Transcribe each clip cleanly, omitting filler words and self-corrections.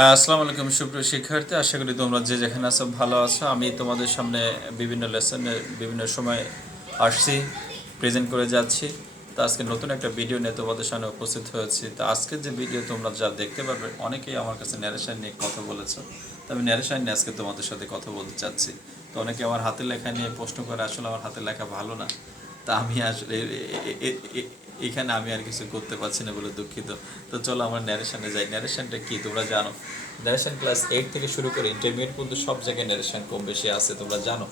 আসসালামু আলাইকুম সুপ্রিয় শিক্ষার্থী, আশা করি তোমরা যে যেখানে আছো ভালো আছো। আমি তোমাদের সামনে বিভিন্ন লেসনে বিভিন্ন সময় আসছি, প্রেজেন্ট করে যাচ্ছি। তো আজকে নতুন একটা ভিডিও নিয়ে তোমাদের সামনে উপস্থিত হয়েছি। তো আজকের যে ভিডিও তোমরা যা দেখতে পারবে, অনেকেই আমার কাছে ন্যারেশন নিয়ে কথা বলেছো। তো আমি ন্যারেশন নিয়ে আজকে তোমাদের সাথে কথা বলতে চাচ্ছি। তো অনেকে আমার হাতের লেখা নিয়ে প্রশ্ন করে, আসলে আমার হাতের লেখা ভালো না। তা আমি আসলে এখানে আমি আর কিছু করতে পারছি না বলে দুঃখিত। তো চলো আমার ন্যারেশনে যাই। ন্যারেশনটা কি তোমরা জানো? ন্যারেশন ক্লাস 8 থেকে শুরু করে ইন্টারমিডিয়েট পর্যন্ত সব জায়গায় ন্যারেশন কম বেশি আছে, তোমরা জানো।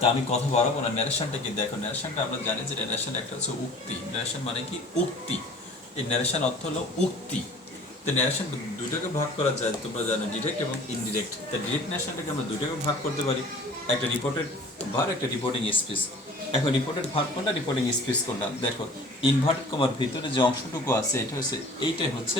তা আমি কথা বাড়াবো না। ন্যারেশনটা কি দেখো, ন্যারেশনটা আমরা জানি যে ন্যারেশন একটা হচ্ছে উক্তি। ন্যারেশন মানে কি? উক্তি। এই ন্যারেশন অর্থ হলো উক্তি। তো ন্যারেশন দুটোকে ভাগ করা যায়, তোমরা জানো, ডিরেক্ট এবং ইনডিরেক্ট। তো ডিরেক্ট ন্যারেশনটাকে আমরা দুটোকে ভাগ করতে পারি, একটা রিপোর্টেড ভার, একটা রিপোর্টিং স্পিচ। এখন রিপোর্টেড ভার কোনটা, রিপোর্টিং স্পিচ কোনটা? দেখো, ইনভার্ট কমার ভিতরে যে অংশটুকু আছে এইটাই হচ্ছে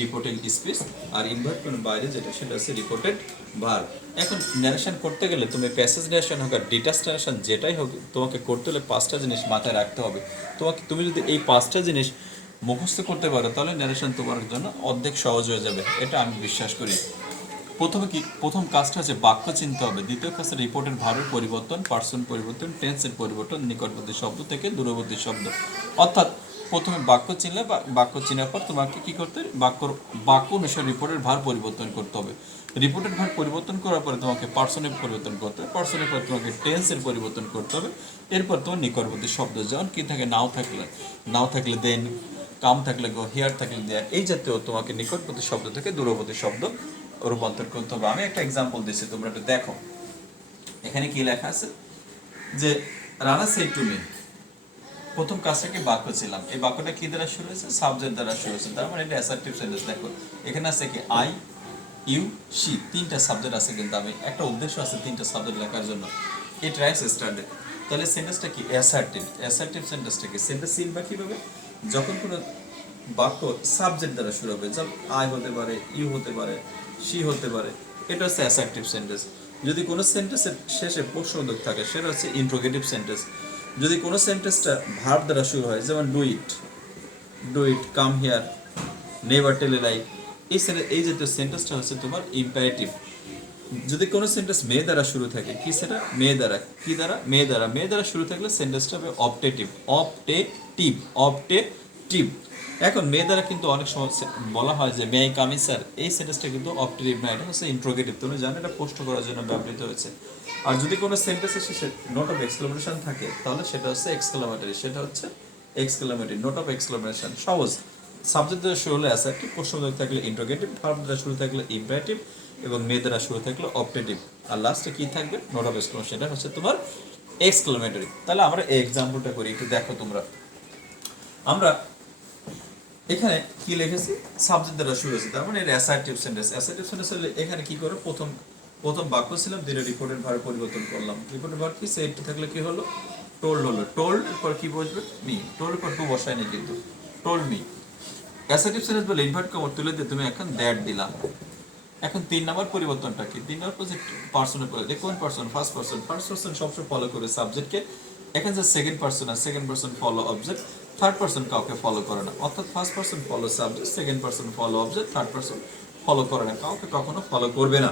রিপোর্টিং স্পিচ, আর ইনভার্ট কমার বাইরে যেটা সেটা হচ্ছে রিপোর্টেড ভার। এখন ন্যারেশন করতে গেলে তুমি প্যাসেজ ন্যারেশন হোক আর ডিটাচ ন্যারেশন যেটাই হোক, তোমাকে করতে হলে পাঁচটা জিনিস মাথায় রাখতে হবে। তুমি যদি এই পাঁচটা জিনিস মুখস্থ করতে পারো, তাহলে ন্যারেশন তোমার জন্য অর্ধেক সহজ হয়ে যাবে, এটা আমি বিশ্বাস করি। প্রথম কাজটা হচ্ছে বাক্য চিনতে হবে। দ্বিতীয় কাজটা রিপোর্টের ভারের পরিবর্তন, পার্সন পরিবর্তন, টেন্সের পরিবর্তন, নিকটবর্তী শব্দ থেকে দূরবর্তী শব্দ। অর্থাৎ প্রথমে বাক্য চিনলে, বাক্য চেনার পর তোমাকে কি করতে হবে? বাক্য অনুসারে রিপোর্টের ভার পরিবর্তন করতে হবে। রিপোর্টের ভার পরিবর্তন করার পরে তোমাকে পার্সনের পরিবর্তন করতে হবে। পার্সনের পর তোমাকে টেন্সের পরিবর্তন করতে হবে। এরপর তোমার নিকটবর্তী শব্দ, যেমন কি থাকে, নাও থাকলে দেন, কাম থাকলে গো, হিয়ার থাকলে দেয়ার, এই জাতীয় তোমাকে নিকটবর্তী শব্দ থেকে দূরবর্তী শব্দ রূপান্তর করতে হবে। আমি একটা এক্সাম্পল দিচ্ছি, তোমরা একটু দেখো। এখানে কি লেখা আছে যে রানা সেড টু মি। প্রথম কাজটাকে বাক্য ছিলাম, এই বাক্যটা কি দ্বারা শুরু হয়েছে? সাবজেক্ট দ্বারা শুরু হয়েছে, তার মানে এটা অ্যাসার্টিভ সেন্টেন্স। দেখো এখানে আছে কি, আই, ইউ, শি, তিনটা সাবজেক্ট আছে, কিন্তু আমি একটা উদ্দেশ্য আছে তিনটা সাবজেক্ট লেখার জন্য। ইট রাইটস স্টার্টেড। তাহলে সেন্টেন্সটা কি? অ্যাসার্টিভ সেন্টেন্সটা কি? সেন্টেন্স চিনবা কিভাবে? যখন কোনো বাক্য সাবজেক্ট দ্বারা শুরু হবে, যেমন আই হতে পারে, ইউ হতে পারে, শি হতে পারে, এটা হচ্ছে অ্যাসার্টিভ সেন্টেন্স। যদি কোনো সেন্টেন্সের শেষে প্রশ্নবোধক থাকে, সেটা হচ্ছে ইন্ট্রোগেটিভ সেন্টেন্স। যদি কোনো সেন্টেন্সটা ভার্ব দ্বারা শুরু হয়, যেমন do it, come here, never tell a lie, এই জাতীয় সেন্টেন্সটা হচ্ছে তোমার ইম্পারেটিভ। যদি কোনো সেন্টেন্স মেয়ে দ্বারা শুরু থাকে, কি সেটা? মেয়ে দ্বারা। কি দ্বারা? মেয়ে দ্বারা শুরু থাকলে সেন্টেন্সটা হবে অপটেটিভ। অপটেটিভ। এখন মেয়ে দ্বারা কিন্তু অনেক সময় বলা হয় যে may I come in sir, এই সেন্টেন্সটা কিন্তু অপটেটিভ না, এটা হচ্ছে ইন্ট্রোগেটিভ। তুমি জানো এটা প্রশ্ন করার জন্য ব্যবহৃত হয়েছে। আর যদি কোনো সেন্টেন্সের শেষে নোট অফ এক্সক্লামেশন থাকে, তাহলে সেটা হচ্ছে এক্সক্লামেটরি, নোট অফ এক্সক্লামেশন। সহজ। সাবজেক্ট দ্বারা শুরু হলে অ্যাসার্টিভ, প্রশ্নবোধক থাকলে ইন্ট্রোগেটিভ, ভার্ব দ্বারা শুরু থাকলে ইম্পারেটিভ, এবং মেয়ে দ্বারা শুরু থাকলে অপটেটিভ। আর লাস্টে কি থাকবে? নোট অফ এক্সক্লামেশন, এটা হচ্ছে তোমার এক্সক্লামেটরি। তাহলে আমরা এই এক্সাম্পলটা করি, একটু দেখো তোমরা। আমরা এখানে কি লিখেছি? সাবজেক্ট দ্বারা শুরু হয়েছে, তার মানে এটা অ্যাসার্টিভ সেন্টেন্স। অ্যাসার্টিভ সেন্টেন্স হলে এখানে কি করে? প্রথম বাক্য ছিলাম, দুইটা রিপোর্টের ভার পরিবর্তন করলাম। রিপোর্টের ভার কি? সেট থাকলে কি হলো? টোল্ড হলো। টোল্ড এর পর কি বসবে? মি। টোল্ড পর টু বসায় না কিন্তু, টোল্ড মি। অ্যাসার্টিভ সেন্টেন্স বলে ইনভার্ট কমা তুলে দিয়ে তুমি এখন দ্যাট দিলা। এখন 3 নম্বর পরিবর্তনটা কি? 3 নম্বর পার্সনের পরে কোন পার্সন? ফার্স্ট পার্সন সবসময় ফলো করে সাবজেক্টকে। এখন যে সেকেন্ড পার্সন আর second person follow object, third person কাউকে ফলো করে না। অর্থাৎ first person follow subject, second person follow object, third person follow করে না, কাউকে কখনো ফলো করবে না,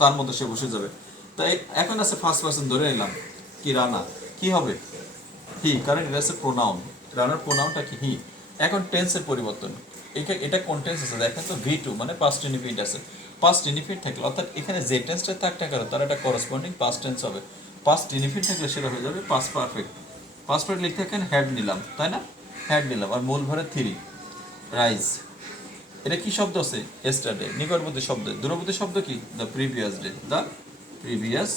তার মতো সে বসে যাবে। তাই এখন আছে ফার্স্ট পার্সন ধরে নিলাম, কি? রানা। কি হবে? হি, কারণ এটা হচ্ছে প্রোনাউন। রানার প্রোনাউনটা কি? হি। এখন টেন্সের পরিবর্তন, এটা কোন টেন্স আছে দেখেন তো? ভি2, মানে পাস্ট ইনডিফিনিট আছে। পাস্ট ইনডিফিনিট থাকলে, অর্থাৎ এখানে যে টেন্সটা থাকতে পারে তার একটা করসপন্ডিং পাস্ট টেন্স হবে। পাস্ট ইনডিফিনিট থাকলে সেটা হয়ে যাবে পাস্ট পারফেক্ট। পাস্ট পারফেক্ট লিখতে এখানে হ্যাড নিলাম, তাই না? হ্যাড নিলাম, আর মূল ভরে থ্রি, রাইজ। এটা কি শব্দ আছে? এস্টারডে। নিকটবর্তী শব্দ, দূরবর্তী শব্দ কি? The previous day, the previous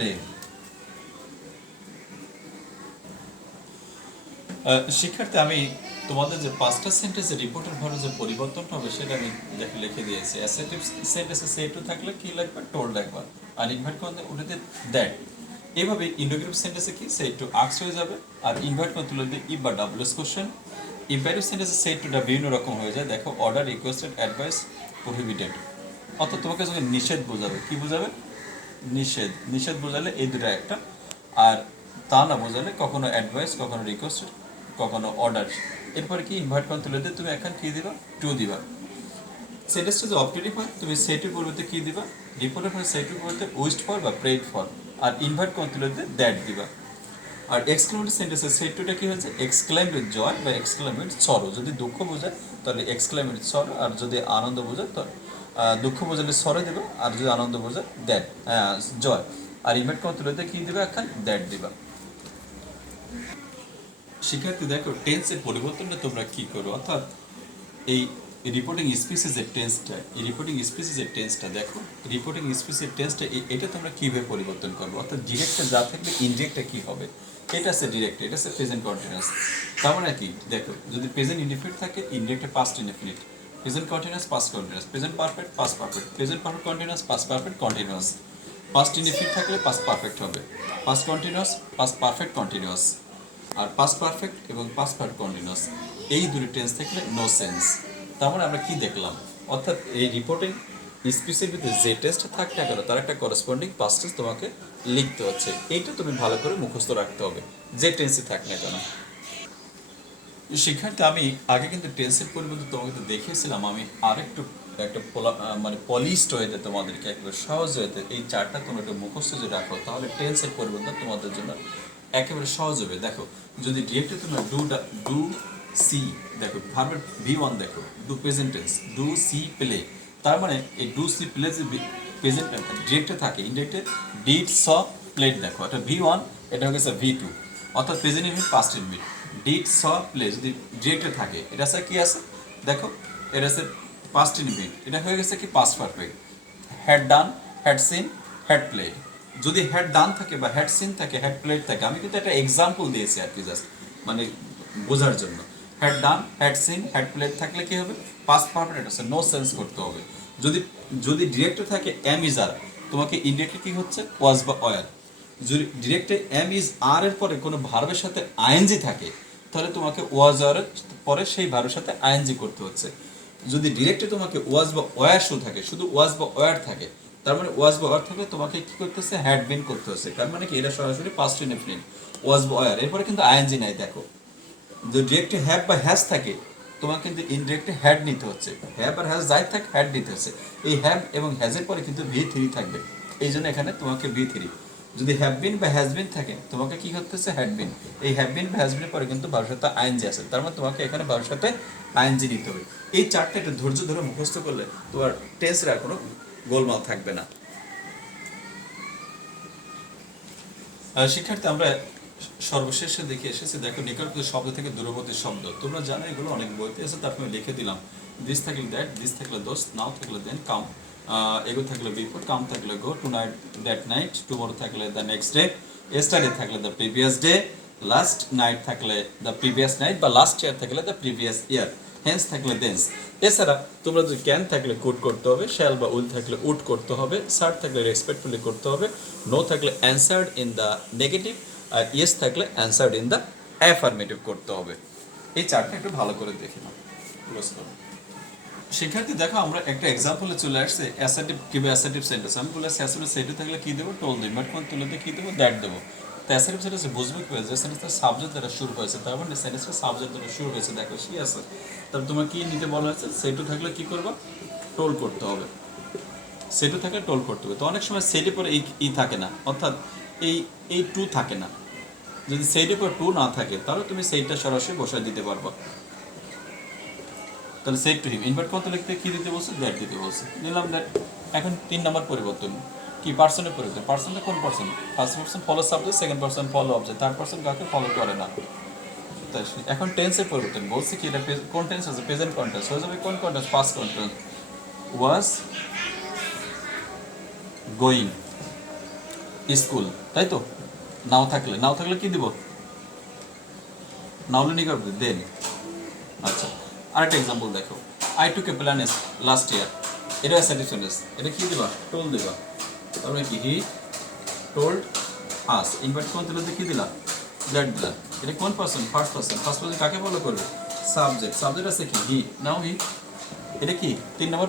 day. শিক্ষার্থী, আমি তোমাদের যে পাঁচটা সেন্টেন্সে রিপোর্টের ভাবে যে পরিবর্তনটা হবে সেটা আমি লিখে দিয়েছি। অ্যাসার্টিভ সেন্টেন্সে সে টু থাকলে কি লাগবে? টোল্ড লাগবে। আর ইনভার্ট করতে উঠে দ্যাট। এইভাবে ইন্ডোগ্রেটিভ সেন্টেন্সে কি? সে টু আক্স হয়ে যাবে, আর ইনভার্ট করতে তুলে দিয়ে ইফ বা ডাব্লিউএস কোশ্চেন। ইম্পারেটিভ সেন্টেন্সে সে টুটা বিভিন্ন রকম হয়ে যায়। দেখো, অর্ডার, রিকোয়েস্টেড, অ্যাডভাইস, প্রহিবিটেড। অর্থাৎ তোমাকে যখন নিষেধ বোঝাবে, কি বোঝাবে? নিষেধ বোঝালে এই দুটো একটা। আর তা না বোঝালে কখনো অ্যাডভাইস, কখনো রিকোয়েস্টেড, কখনো অর্ডার, এরপরে কি ইনভার্ট করার তুলে দিয়ে তুমি এখন কি দিবা, টু দিবা। সেন্টেন্সটা যদি অপটেটিভ হয় তুমি সেটির পরিবর্তে কি দিবা, রিপোর্টের পরে সেটির পরিবর্তে উইস্ট ফর বা প্রেড ফর, আর ইনভার্ট করার তুলে দিয়ে দ্যাট দিবা। আর এক্সক্লেমেটিভ সেন্টেন্সের সেট টুটা কি হচ্ছে, এক্সক্লেম উইথ জয় বা এক্সক্লেম উইথ সরো। যদি দুঃখ বোঝায় তাহলে এক্সক্লেম উইথ সরো, আর যদি আনন্দ বোঝায় তো দুঃখ বোঝালে সরে দেবে, আর যদি আনন্দ বোঝায় দ্যাট জয়। আর ইনভার্ট করার তুলে দিয়ে কি দিবা, এখন দ্যাট দিবা। শিক্ষার্থী দেখো টেন্সের পরিবর্তনটা তোমরা কি করো, অর্থাৎ এই রিপোর্টিং স্পিসিসের টেন্সটা, এই রিপোর্টিং স্পিসিসের টেন্সটা দেখো, রিপোর্টিং স্পিসিসের টেন্সটা এটা তোমরা কীভাবে পরিবর্তন করবো, অর্থাৎ ডিরেক্টটা যা থাকবে ইনডিরেক্টটা কী হবে। এটা আছে ডিরেক্ট, এটা আছে প্রেজেন্ট কন্টিনিউয়াস। তার মানে কি দেখো, যদি প্রেজেন্ট ইনডিফিনিট থাকে ইনডিরেক্টে past indefinite, present continuous past continuous, present perfect past perfect, present perfect continuous past perfect continuous. Past indefinite থাকলে পাস্ট পারফেক্ট হবে, past continuous past perfect continuous. আর পাস্ট পারফেক্ট এবং পাস্ট পারফেক্ট কন্টিনিউয়াস এই দুটো tense থাকলে no sense. তার মানে আমরা কি দেখলাম, অর্থাৎ এই রিপোর্টিং স্পিচের ভিতরে যে টেস্ট থাক না কেন তার একটা করসপন্ডিং পাস্ট টেন্স তোমাকে লিখতে হচ্ছে। এইটা তুমি ভালো করে মুখস্থ রাখতে হবে যে টেন্সই থাক না কেন। শিক্ষার্থী আমি আগে কিন্তু টেন্সের পরিবর্তে তোমাকে তো দেখিয়েছিলাম, আমি আরেকটু একটা মানে পলিশড ওয়েতে তোমাদেরকে একেবারে সহজ ওয়েতে এই চারটা তোমরা একটু মুখস্থ যদি রাখো তাহলে টেন্সের পরিবর্তন তোমাদের জন্য একেবারে সহজ হবে। দেখো যদি ডিরেক্টে তোমরা ডু সি দেখো, ভার্বের V1 দেখো, do present tense, do see play. তার মানে এই ডু সি প্লে যে প্রেজেন্ট ডিরেক্টে থাকে, ইনডিরেক্টে ডিড স প্লেড দেখো, এটা V1, এটা হয়ে গেছে V2, অর্থাৎ present indefinite past indefinite. Did saw play যদি ডিরেক্টে থাকে এটা স্যার কি আছে দেখো, এটা আছে পাস্ট ইনডিফিনিট, এটা হয়ে গেছে কি past perfect. Had done, had seen, had played. যদি হ্যাড ডান থাকে বা হ্যাড সিন থাকে, হ্যাড প্লেড থাকে, আমি কিন্তু একটা এক্সাম্পল দিয়েছি আর কি, জাস্ট মানে বোঝার জন্য। Had done, had seen, had played থাকলে কি হবে, পাস্ট পারফেক্ট আছে, নো সেন্স করতে হবে। যদি যদি ডিরেক্টে থাকে এম ইজ আর, তোমাকে ইনডিরেক্টে কি হচ্ছে ওয়াজ বা ওয়ার। যদি ডিরেক্টে এম ইজ আর এর পরে কোনো ভার্বের সাথে আইএনজি থাকে তাহলে তোমাকে ওয়াজ ওয়ারের পরে সেই ভার্বের সাথে আইএনজি করতে হচ্ছে। যদি ডিরেক্টে তোমাকে ওয়াজ বা ওয়ার শো থাকে, শুধু ওয়াজ বা ওয়ার থাকে, তার মানে ওয়াজ বা ওয়ার থাকলে তোমাকে কি করতে হচ্ছে, হ্যাড বিন করতে হচ্ছে। তার মানে কি এটা সরাসরি পাস্ট ইনডিফিনিট ওয়াজ বা ওয়ার, এরপরে কিন্তু আইএনজি নাই। দেখো যদি ডিরেক্টে হ্যাভ বা হ্যাজ থাকে তোমাকে কিন্তু ইনডিরেক্টে হ্যাড নিতে হচ্ছে, হ্যাভ আর হ্যাজ যাই থাক হ্যাড নিতে হচ্ছে। এই হ্যাভ এবং হ্যাজের পরে কিন্তু V3 থাকবে, এই জন্য এখানে তোমাকে V3। যদি হ্যাভ বিন বা হ্যাজ বিন থাকে তোমাকে কি করতে হচ্ছে, হ্যাড বিন। এই হ্যাভ বিন বা হ্যাজ বিনের পরে কিন্তু ভার্বের সাথে আইএনজি আছে, তার মানে তোমাকে এখানে ভার্বের সাথে আইএনজি নিতে হবে। এই চারটা একটু ধৈর্য ধরে মুখস্থ করলে তোমার টেন্সের আর কোনো গোলমাল থাকবে না। শিক্ষার্থী আমরা সর্বশেষে দেখে এসেছি, দেখো নিকটবর্তী শব্দ থেকে দূরবর্তী শব্দ তোমরা জানো এগুলো অনেক বইতে আছে, তারপরে লিখে দিলাম। দিস থাকলে দ্যাট, দিস থাকলে দোস, নাও থাকলে দেন, কাম এগো থাকলে বিফোর, কাম থাকলে go, tonight that night, tomorrow থাকলে দ্য নেক্সট ডে, এস্টারডে থাকলে the previous day, last night থাকলে দ্য প্রিভিয়াস নাইট বা লাস্ট ইয়ার থাকলে দ্য প্রিভিয়াস ইয়ার, হেন্স থাকলে দেন্স। এছাড়া তোমরা যদি ক্যান থাকলে কুড করতে হবে, শ্যাল বা উইল থাকলে উড করতে হবে, সার্ট থাকলে রেসপেক্টফুলি করতে হবে, নো থাকলে অ্যান্সার্ড ইন দ্য নেগেটিভ, আর ইয়েস থাকলে অ্যান্সার্ড ইন দ্য অ্যাফার্মেটিভ করতে হবে। এই চারটা একটু ভালো করে দেখে নাও। শিক্ষার্থী দেখো আমরা একটা এক্সাম্পলে চলে আসছে, অ্যাসার্টিভ কিংবা অ্যাসার্টিভ সেন্টেন্স। আমি বলে অ্যাসার্টিভ সেন্টেন্স থাকলে কি দেবো, টোল দেবো, বাট কোন তুলে দিয়ে কী দেবো, দ্যাট দেবো। তো অ্যাসার্টিভ সেন্টেন্স বুঝবো কি যে সেন্টেন্সটা সাবজেক্ট দ্বারা শুরু হয়েছে, তার মানে সেন্টেন্সটা সাবজেক্ট দ্বারা শুরু হয়েছে। দেখো সে আছে, তারপর তোমার কি নিতে বলা হয়েছে, সেটু থাকলে কি করবো, টোল করতে হবে। সেটু থাকলে টোল করতে হবে। তো অনেক সময় সেটি পরে ই থাকে না, অর্থাৎ এই টু থাকে না। যদি সেইটের পর টু না থাকে তাহলে তুমি সেইটা সরাসরি বসায় দিতে পারবা। তাহলে সেট টু হিম, ইনভার্ট করতে লিখতে কি দিতে বলছে, দ্যাট দিতে বলছে, নিলাম দ্যাট। এখন 3 নম্বর পরিবর্তন কি, পার্সনের পরিবর্তন। পার্সনটা কোন person, first person follow subject, second person follow object, third person কাকে ফলো করে না। তাই এখন টেন্সের পরিবর্তন বলছে কি, এটা কোন টেন্স আছে, প্রেজেন্ট কন্টিনিউয়াস হয়ে যাবে কোন continuous, past continuous. Was going school, তাই তো। নাও থাকলে কি দিব, নাও নি করবে দেন। আচ্ছা আরেকটা এক্সাম্পল দেখো, I took A plan last year, এটা অ্যাসার্টিভ সেন্টেন্স, এটা কি দিবা, টোল দিবা। তারপরে কি, হি টোল্ড আস, ইনভার্ট কোন দিলে কি দিলা, দ্যাট দিলা। এটা কোন পার্সন, ফার্স্ট পার্সন কাকে ফলো করবে, সাবজেক্ট আছে কি, হি, নাও হি। এটা কি 3 নম্বর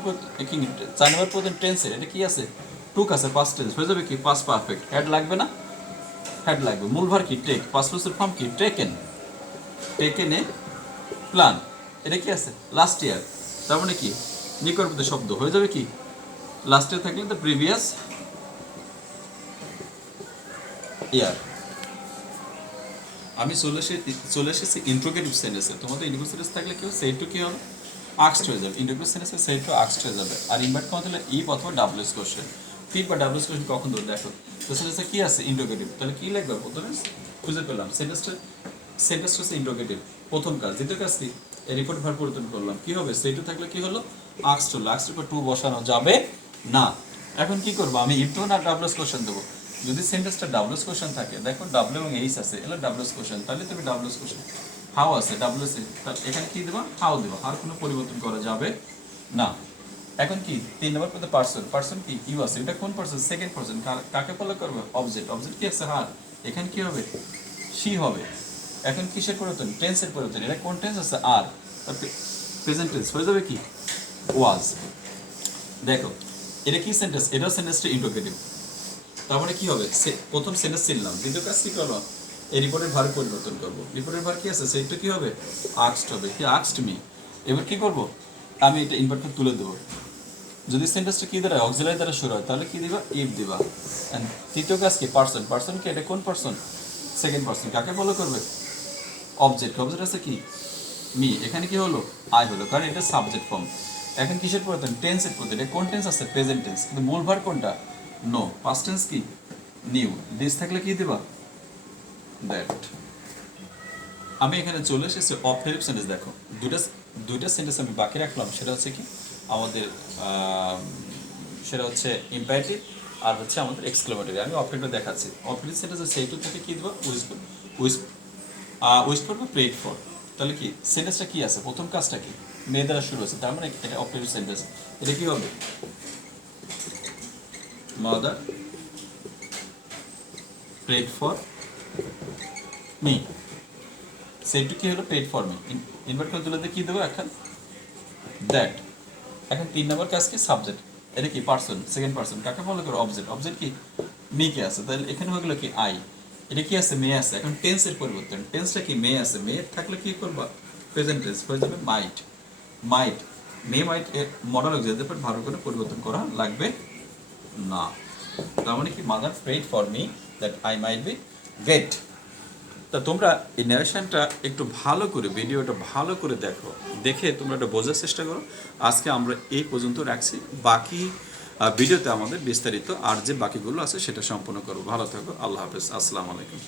কি 4 নম্বর পর্যন্ত টেন্সের, এটা কি আছে, টুক আছে, পাস্ট টেন্স হয়ে যাবে কি, পাস্ট পারফেক্ট। হেড লাগবে না, হেড লাগবে। মূল ভার কি, টেক, পাস্ট পারসন ফর্ম কি, টেকেন, টেকেন এ প্ল্যান, এটা কি আছে লাস্ট ইয়ার, তার মানে কি নিকটবর্তী শব্দ হয়ে যাবে কি লাস্ট ইয়ার থাকলে দ্য প্রিভিয়াস ইয়ার। আমি চলে এসেছি ইন্ট্রোগেটিভ সেন্টেন্সে। তোমাদের ইন্ট্রোগেটিভ সেন্টেন্স থাকলে কি হবে, সেইটু কি হবে আক্সড হয়ে যাবে। ইন্ট্রোগেটিভ সেন্টেন্সে সেইটু আক্সড হয়ে যাবে। আর ইনভার্ট কমা তাহলে ইফ অথবা ডাব্লিউএস কোশ্চেন। ফিট বা ডাব্লিউএস কোশ্চেন কখন ধরে দেখো তো সেন্টেন্সে কি আছে ইন্ট্রোগেটিভ, তাহলে কি লিখবে প্রথমে খুঁজে পেলাম সেন্টেন্সটা হচ্ছে ইন্ট্রোগেটিভ, প্রথম কাজ। দ্বিতীয় কাজ কি রিপোর্ট ভার পরিবর্তন করলাম, কি হবে সেইটু থাকলে কি হলো আক্সড হলো, আক্সড উপর টু বসানো যাবে না। এখন কি করবো আমি ইফ দেবো না ডাব্লিউএস কোশ্চেন দেবো। যদি সেন্টেন্সটা ডাব্লিউএস কোশ্চেন থাকে, দেখো ডাব্লিউ এবং এইচ আছে, এগুলো ডাব্লিউএস কোশ্চেন, তাহলে তুমি ডাব্লিউএস কোশ্চেন। হাউ আছে ডাব্লিউএস, এখানে কি দেবা হাউ দেবা, আর কোনো পরিবর্তন করা যাবে না। এখন কি 3 নম্বর পদে পার্সন, পার্সন কি ইউ আছে, এটা কোন পার্সন সেকেন্ড পার্সন, কাকে ফলো করবে অবজেক্ট, অবজেক্ট কি আছে হার, এখানে কি হবে শি হবে। এখন কিসের পরিবর্তন টেন্সের পরিবর্তন, এটা কোন টেন্স আছে আর, প্রেজেন্ট টেন্স হয়ে যাবে কি ওয়াজ। দেখো এটা কি সেন্টেন্স, এটাও সেন্টেন্সটা ইন্ট্রোগেটিভ, তার মানে কি হবে প্রথম সেন্টেন্স চিনলাম, দ্বিতীয় কাজ কি করবো এই রিপোর্টের ভার পরিবর্তন করবো। রিপোর্টের ভার কি আছে সেইটা কি হবে আক্সড হবে, কি আক্সড মি। এবার কি করব আমি এটা ইনভার্টার তুলে দেবো। যদি সেন্টেন্সটা কি দ্বারা অক্সিলারি দ্বারা শুরু হয় তাহলে কি দিবা ইফ দিবা। এন্ড তৃতীয় কাজ কি পার্সন, পার্সন কি এটা কোন পার্সন সেকেন্ড পার্সন, কাকে ফলো করবে অবজেক্ট, অবজেক্ট আছে কি মি, এখানে কি হলো আই হলো, কারণ এটা সাবজেক্ট ফর্ম। এখন কিসের পরিবর্তন টেন্সের পরিবর্তন, এটা কোন টেন্স আছে প্রেজেন্ট টেন্স, কিন্তু মূল ভার কোনটা নো, পাস্ট টেন্স কি নিউ, দিস থাকলে কি দিবা দ্যাট। আমি এখানে চলে এসেছি অবজেক্টিভ সেন্টেন্স। দেখো দুইটা সেন্টেন্স আমি বাকি রাখলাম, সেটা হচ্ছে কি আমাদের সেটা হচ্ছে ইম্পারেটিভ আর হচ্ছে আমাদের এক্সক্লেমেটরি। আমি অবজেক্টিভ দেখাচ্ছি। অবজেক্টিভ সেন্টেন্সে সেইটু থেকে কি দেবো উইশ করবো প্রেড ফর, তাহলে কি সেন্টেন্সটা কি আছে প্রথম কাজটা কি মেয়ে দ্বারা শুরু হচ্ছে, তার মানে এটা অবজেক্টিভ সেন্টেন্স। এটা কি হবে মাদার প্রেড ফর মি, সেইটু কি হলো পেড ফর মি। ইনভার্ট করে তুলে দিয়ে কি দেবো এখন দ্যাট। এখন 3 নম্বর কাজ কি সাবজেক্ট, এটা কি পার্সন সেকেন্ড পার্সন, কাকে ফলো করে অবজেক্ট, অবজেক্ট কি মি কে আছে, তাহলে এখানে হয়ে গেলো কি আই, এটা কি আছে মেয়ে আছে। এখন টেন্সের পরিবর্তন, টেন্সটা কি মেয়ে আছে, মেয়ে থাকলে কি করবা প্রেজেন্ট টেন্স হয়ে যাবে মাইট, মাইট মেয়ে মাইট এর মডেল যেতে পারে, ভালো করে পরিবর্তন করা লাগবে না। তার মানে কি mother prayed for me that I might be great. তা তোমরা এই ন্যারেশনটা একটু ভালো করে ভিডিওটা ভালো করে দেখো, দেখে তোমরা এটা বোঝার চেষ্টা করো। আজকে আমরা এই পর্যন্ত রাখছি, বাকি ভিডিওতে আমাদের বিস্তারিত আর যে বাকিগুলো আছে সেটা সম্পূর্ণ করবো। ভালো থাকো, আল্লাহ হাফেজ, আসসালামু আলাইকুম।